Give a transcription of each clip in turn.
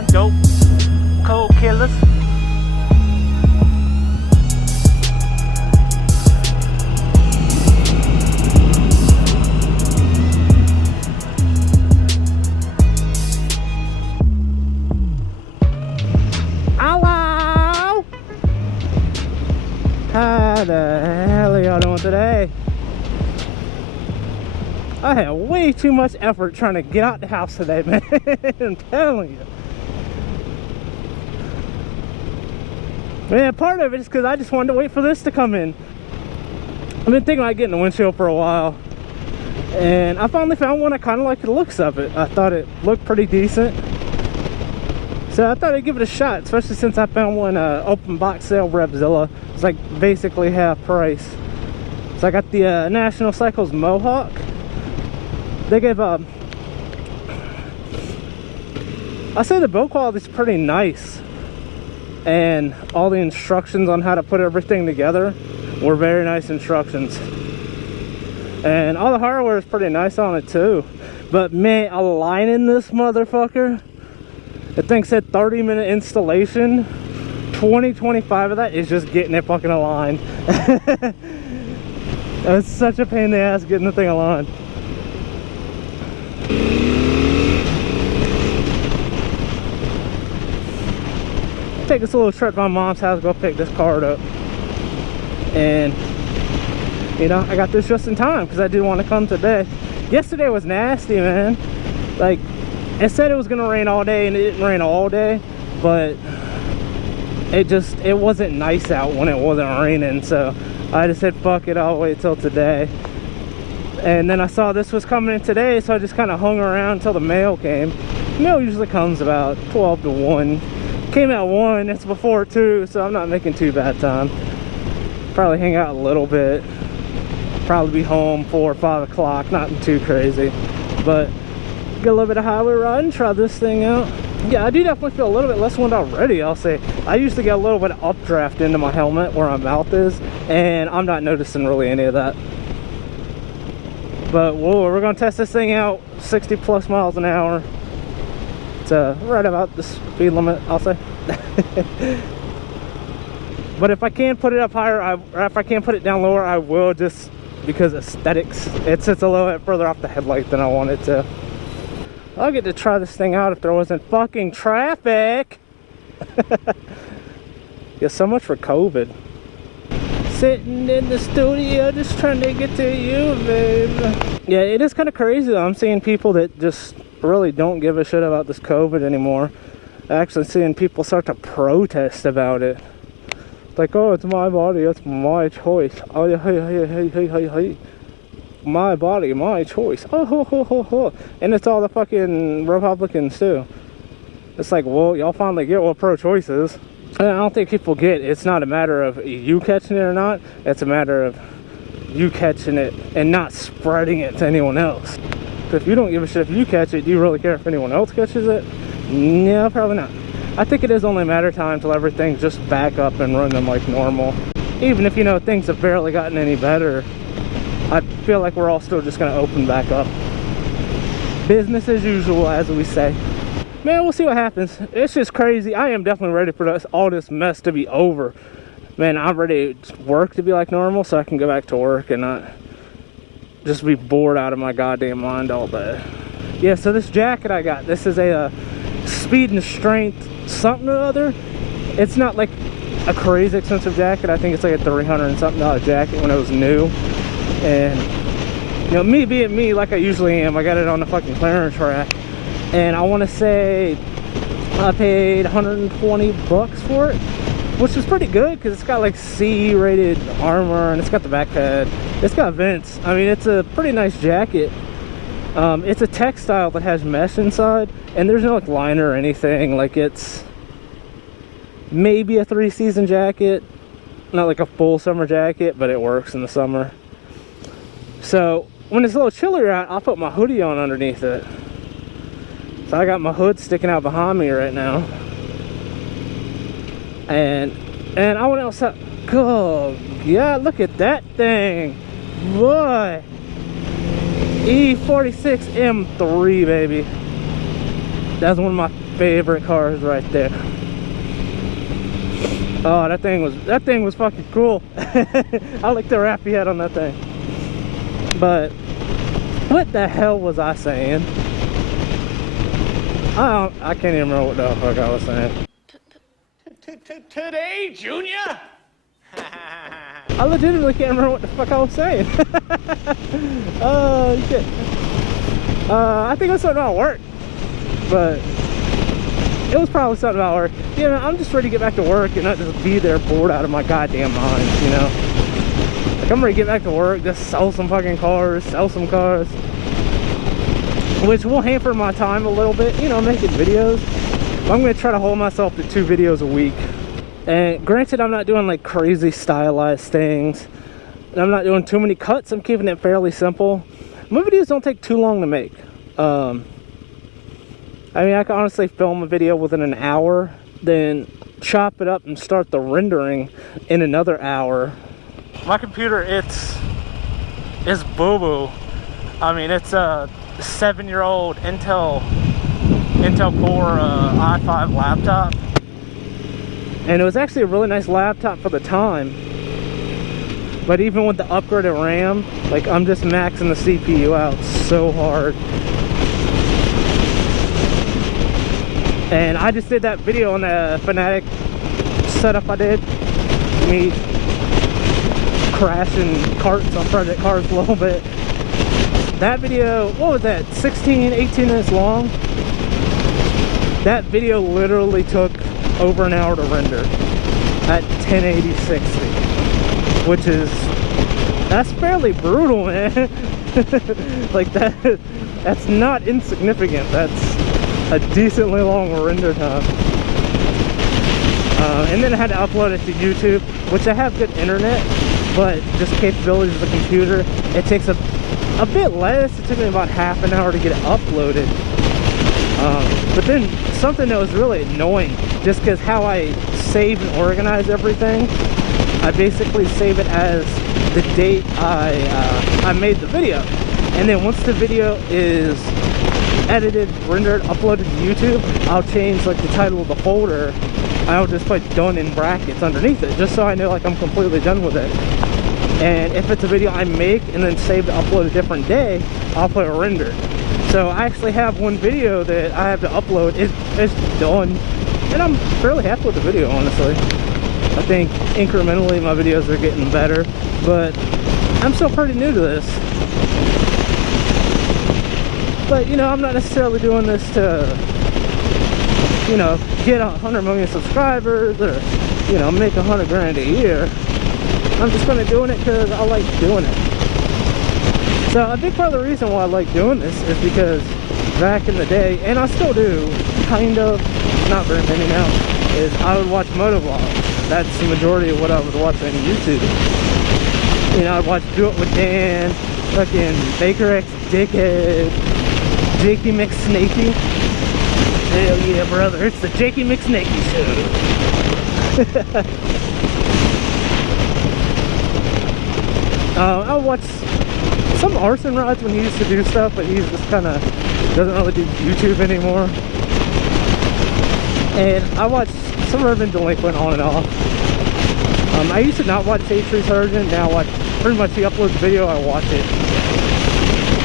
on, dope cold killers. Hello! How the hell are y'all doing today? I had way too much effort trying to get out the house today, man. I'm telling you. Man, part of it is because I just wanted to wait for this to come in. I've been thinking about getting the windshield for a while. And I finally found one I kind of like the looks of it. I thought it looked pretty decent. So I thought I'd give it a shot, especially since I found one open box sale Revzilla. It's like basically half price. So I got the National Cycle's Mohawk. They gave I say the build quality is pretty nice, and all the instructions on how to put everything together were very nice instructions, and all the hardware is pretty nice on it too. But man, aligning this motherfucker, the thing said 30-minute installation. 25 of that is just getting it fucking aligned. It's such a pain in the ass getting the thing aligned. Take this little trip to my mom's house, go pick this card up, and you know, I got this just in time because I did want to come today. Yesterday was nasty, man. Like, it said it was gonna rain all day, and it didn't rain all day, but it wasn't nice out when it wasn't raining. So I just said fuck it, I'll wait till today. And then I saw this was coming in today, so I just kind of hung around until the mail came. Mail usually comes about 12 to 1. Came at 1, it's before 2, so I'm not making too bad time. Probably hang out a little bit. Probably be home 4 or 5 o'clock, nothing too crazy. But get a little bit of highway riding, try this thing out. Yeah, I do definitely feel a little bit less wind already, I'll say. I used to get a little bit of updraft into my helmet where my mouth is, and I'm not noticing really any of that. But whoa, we're gonna test this thing out 60 plus miles an hour. It's right about the speed limit, I'll say. But if I can put it up higher, or if I can put it down lower, I will, just because aesthetics. It sits a little bit further off the headlight than I want it to. I'll get to try this thing out if there wasn't fucking traffic. Yeah, so much for COVID. Sitting in the studio just trying to get to you, babe. Yeah, it is kind of crazy though. I'm seeing people that just really don't give a shit about this COVID anymore. Actually seeing people start to protest about it. It's like, oh, it's my body, it's my choice. Oh, yeah, hey. My body, my choice. Oh, ho, ho, ho, ho. And it's all the fucking Republicans too. It's like, well, y'all finally get what pro-choice is. I don't think people get it's not a matter of you catching it or not. It's a matter of you catching it and not spreading it to anyone else. If you don't give a shit if you catch it, do you really care if anyone else catches it? No, probably not. I think it is only a matter of time till everything's just back up and running like normal. Even if, you know, things have barely gotten any better, I feel like we're all still just gonna open back up. Business as usual, as we say. Man, we'll see what happens. It's just crazy. I am definitely ready for all this mess to be over. Man, I'm ready to work to be like normal so I can go back to work and not just be bored out of my goddamn mind all day. Yeah, so this jacket I got, this is a speed and strength something or other. It's not like a crazy expensive jacket. I think it's like a $300 and something jacket when it was new. And, you know, me being me like I usually am, I got it on the fucking clearance rack. And I want to say I paid 120 bucks for it, which is pretty good because it's got like C rated armor and it's got the back pad. It's got vents. I mean, it's a pretty nice jacket. It's a textile that has mesh inside, and there's no like liner or anything. Like, it's maybe a 3-season jacket, not like a full summer jacket, but it works in the summer. So when it's a little chillier out, I'll put my hoodie on underneath it. So I got my hood sticking out behind me right now. And I went outside. Oh, yeah, look at that thing. Boy. E46 M3, baby. That's one of my favorite cars right there. Oh, that thing was fucking cool. I like the wrap he had on that thing. But what the hell was I saying? I can't even remember what the fuck I was saying. Today, Junior? I legitimately can't remember what the fuck I was saying. Oh shit. I think it was something about work. But it was probably something about work. Yeah, man, I'm just ready to get back to work and not just be there bored out of my goddamn mind, you know? Like, I'm ready to get back to work, just sell some fucking cars, sell some cars. Which will hamper my time a little bit, you know, making videos. But I'm gonna try to hold myself to 2 videos a week. And granted, I'm not doing like crazy stylized things. And I'm not doing too many cuts. I'm keeping it fairly simple. My videos don't take too long to make. I mean, I can honestly film a video within an hour, then chop it up and start the rendering in another hour. My computer, it's boo-boo. I mean, it's a 7-year-old Intel Core i5 laptop. And it was actually a really nice laptop for the time. But even with the upgraded RAM, like, I'm just maxing the CPU out so hard. And I just did that video on the Fanatic setup I did. Me crashing carts on Project Cars a little bit. That video, what was that, 16, 18 minutes long? That video literally took over an hour to render at 1080-60. Which is, that's fairly brutal, man. Like, that's not insignificant. That's a decently long render time. And then I had to upload it to YouTube, which I have good internet, but just capabilities of the computer, it takes a bit less. It took me about half an hour to get it uploaded. But then something that was really annoying, just because how I save and organize everything, I basically save it as the date I made the video. And then once the video is edited, rendered, uploaded to YouTube, I'll change like the title of the folder. I'll just put done in brackets underneath it, just so I know like I'm completely done with it. And if it's a video I make and then save to upload a different day, I'll put a render. So I actually have one video that I have to upload. It's done, and I'm fairly happy with the video, honestly. I think incrementally my videos are getting better, but I'm still pretty new to this. But, you know, I'm not necessarily doing this to, you know, get 100 million subscribers or, you know, make 100 grand a year. I'm just kind of doing it because I like doing it. So a big part of the reason why I like doing this is because back in the day, and I still do, kind of, not very many now, is I would watch motovlogs. That's the majority of what I would watch on YouTube. You know, I'd watch Do It With Dan, fucking Baker X Dickhead, Jakey McSnakey. Hell yeah, brother, it's the Jakey McSnakey show. I would watch some arson rods when he used to do stuff, but he's just kind of doesn't really do YouTube anymore. And I watched some Urban Delinquent on and off. I used to not watch Shade Tree Sergeant. Now I watch, pretty much he uploads a video, I watch it.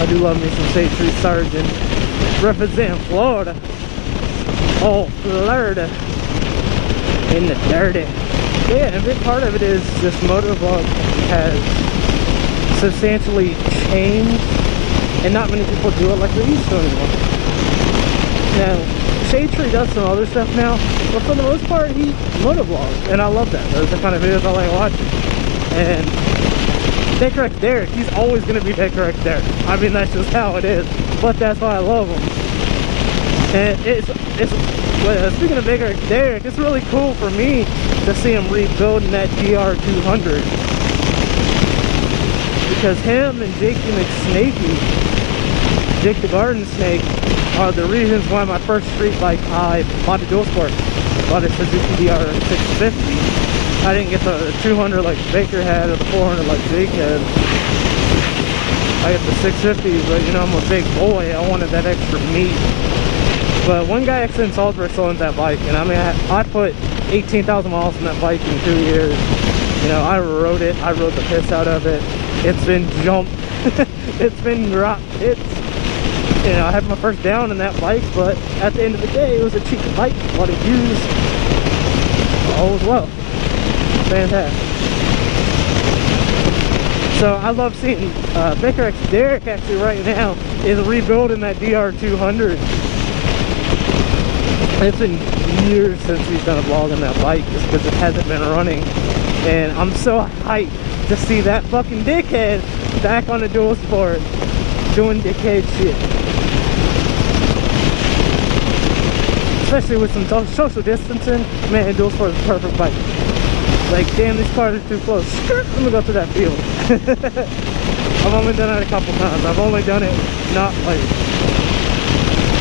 I do love me some Shade Tree Sergeant. Represent Florida. Oh, Florida. In the dirty. Yeah, a big part of it is this motovlog has substantially changed, and not many people do it like they used to anymore. Now, Shade Tree does some other stuff now, but for the most part, he motovlogs, and I love that. Those are the kind of videos I like watching. And Baker X Derek, he's always going to be Baker X Derek. I mean, that's just how it is, but that's why I love him. And speaking of Baker X Derek, it's really cool for me to see him rebuilding that GR200. Because him and Jake the McSnakey, Jake the Garden Snake, are the reasons why my first street bike, I bought a dual sport. Bought a Suzuki DR650. I didn't get the 200 like Baker had or the 400 like Jake had. I got the 650, but you know, I'm a big boy. I wanted that extra meat. But one guy actually in Salisbury still owns that bike, and I mean, I put 18,000 miles on that bike in 2 years. You know, I rode it, I rode the piss out of it. It's been jumped, it's been dropped, you know, I had my first down in that bike, but at the end of the day, it was a cheap bike, what it used. All was well. Fantastic. So I love seeing Baker X Derek actually right now is rebuilding that DR200. It's been years since he's done a vlog on that bike just because it hasn't been running. And I'm so hyped to see that fucking dickhead back on the dual sport doing dickhead shit. Especially with some social distancing, man, dual sport is a perfect bike. Like, damn, these cars are too close. Let me go through that field. I've only done it a couple times. I've only done it not like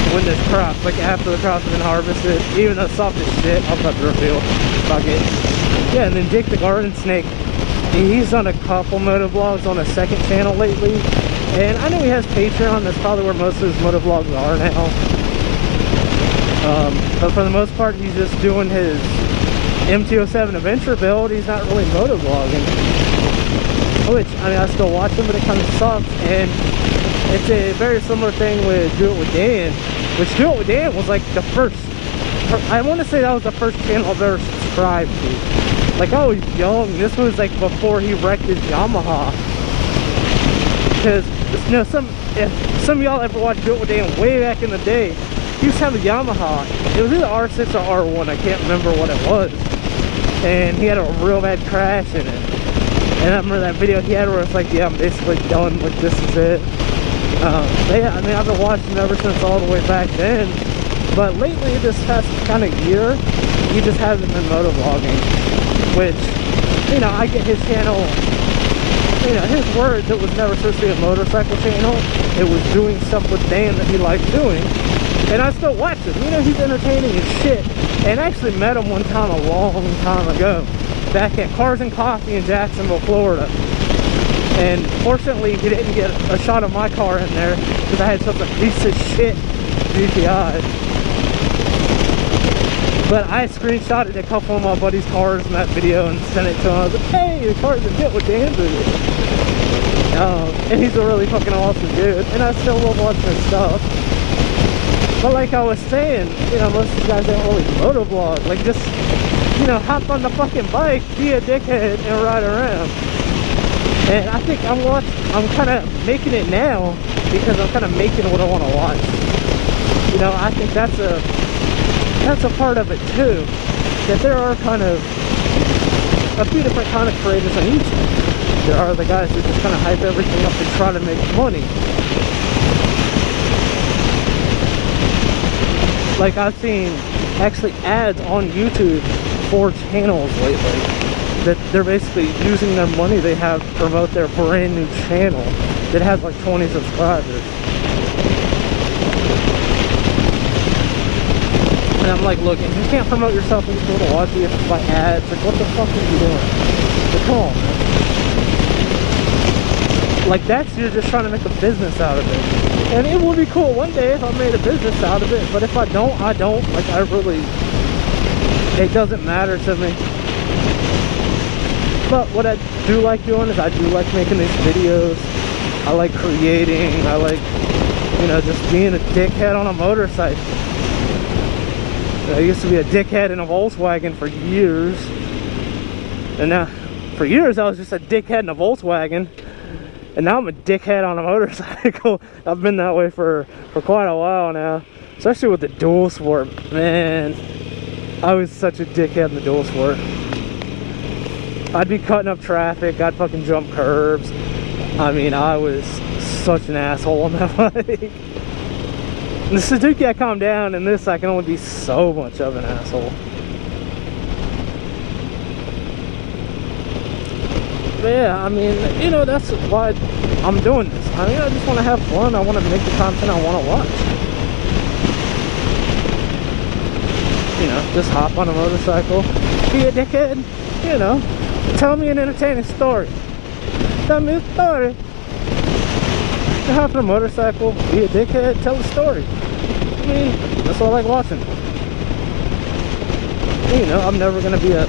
when there's crops, like after the crops have been harvested. Even though it's soft as shit, I'll cut through a field. Fuck it. Yeah, and then Jake the Garden Snake, he's done a couple motovlogs on a second channel lately. And I know he has Patreon, that's probably where most of his motovlogs are now. But for the most part, he's just doing his MT-07 adventure build. He's not really motovlogging. Which, I mean, I still watch him, but it kind of sucks. And it's a very similar thing with Do It With Dan. Which Do It With Dan was like the first, I want to say that was the first channel I've ever subscribed to. Like, I was young. This was like before he wrecked his Yamaha. Because, you know, if some of y'all ever watched Do It With Dan way back in the day, he used to have a Yamaha. It was either R6 or R1, I can't remember what it was. And he had a real bad crash in it. And I remember that video he had where it's like, yeah, I'm basically done, like this is it. Yeah, I mean, I've been watching ever since all the way back then. But lately, this past kind of year, he just hasn't been motovlogging. Which, you know, I get his channel, you know, his words, it was never supposed to be a motorcycle channel. It was doing stuff with Dan that he liked doing. And I still watch him. You know, he's entertaining as shit. And I actually met him one time a long time ago. Back at Cars and Coffee in Jacksonville, Florida. And fortunately, he didn't get a shot of my car in there because I had such a piece of shit GTI. But I screenshotted a couple of my buddy's cars in that video and sent it to him. I was like, hey, the car's a bit with Dan's in it. And he's a really fucking awesome dude. And I still love watching his stuff. But like I was saying, you know, most of these guys don't really motovlog. Like, just, you know, hop on the fucking bike, be a dickhead, and ride around. And I think I'm kind of making it now because I'm kind of making what I want to watch. You know, I think that's a part of it too. That there are kind of a few different kind of creators on YouTube. There are the guys who just kind of hype everything up and try to make money. Like, I've seen actually ads on YouTube for channels lately that they're basically using their money they have to promote their brand new channel that has like 20 subscribers. And I'm like, look, if you can't promote yourself and people to watch you, you have to buy ads. Like, what the fuck are you doing? Like, come on, man. Like, you're just trying to make a business out of it. And it would be cool one day if I made a business out of it, but if I don't, I don't. Like, it doesn't matter to me. But what I do like doing is I do like making these videos. I like creating. I like, you know, just being a dickhead on a motorcycle. I used to be a dickhead in a Volkswagen for years. And now, for years, I was just a dickhead in a Volkswagen. And now I'm a dickhead on a motorcycle. I've been that way for quite a while now. Especially with the dual sport. Man, I was such a dickhead in the dual sport. I'd be cutting up traffic. I'd fucking jump curbs. I mean, I was such an asshole on that bike. In the Suzuki, I calm down. In this, I can only be so much of an asshole. But yeah, I mean, you know, that's why I'm doing this. I mean, I just want to have fun. I want to make the content I want to watch. You know, just hop on a motorcycle, be a dickhead, you know, tell me an entertaining story. Tell me a story. Hop on a motorcycle, be a dickhead, tell a story. I mean, That's what I like watching. You know, I'm never gonna be a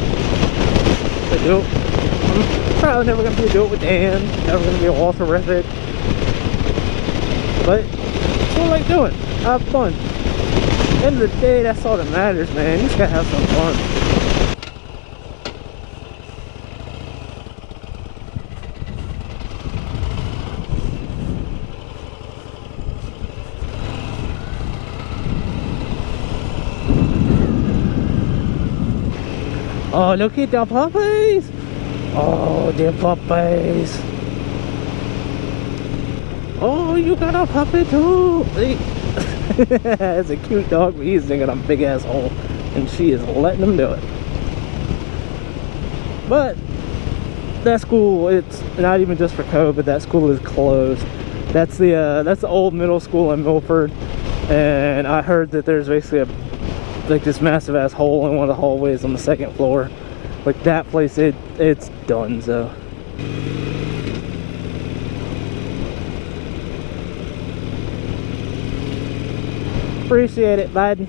do. I'm probably never gonna be a do it with Dan. Never gonna be a Walter Riffit. But that's what I like doing. Have fun. At the end of the day, that's all that matters, man. You just gotta have some fun. Oh, look at the puppies! Oh, the puppies! Oh, you got a puppy too! It's a cute dog, but he's thinking I'm a big asshole, and she is letting him do it. But that school, it's not even just for COVID. That school is closed. That's the old middle school in Milford, and I heard that there's basically like this massive ass hole in one of the hallways on the second floor. Like that place, it's done. So appreciate it, bud.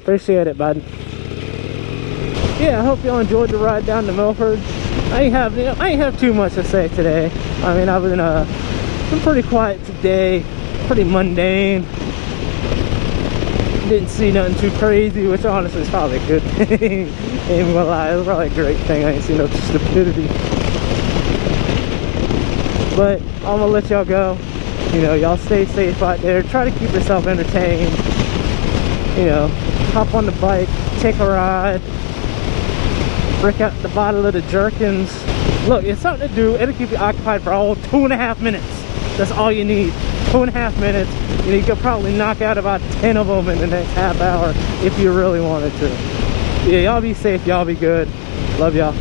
Appreciate it, bud. Yeah, I hope y'all enjoyed the ride down to Milford. I ain't have too much to say today. I mean, I've been pretty quiet today, pretty mundane. Didn't see nothing too crazy, which honestly is probably a good thing. Ain't gonna lie, it's probably a great thing. I ain't seen no stupidity. But I'm gonna let y'all go. You know, y'all stay safe out there. Try to keep yourself entertained. You know, hop on the bike, take a ride, break out the bottle of the Jerkins. Look, it's something to do. It'll keep you occupied for a whole 2.5 minutes. That's all you need. 2.5 minutes. You could probably knock out about 10 of them in the next half hour if you really wanted to. Yeah, y'all be safe. Y'all be good. Love y'all.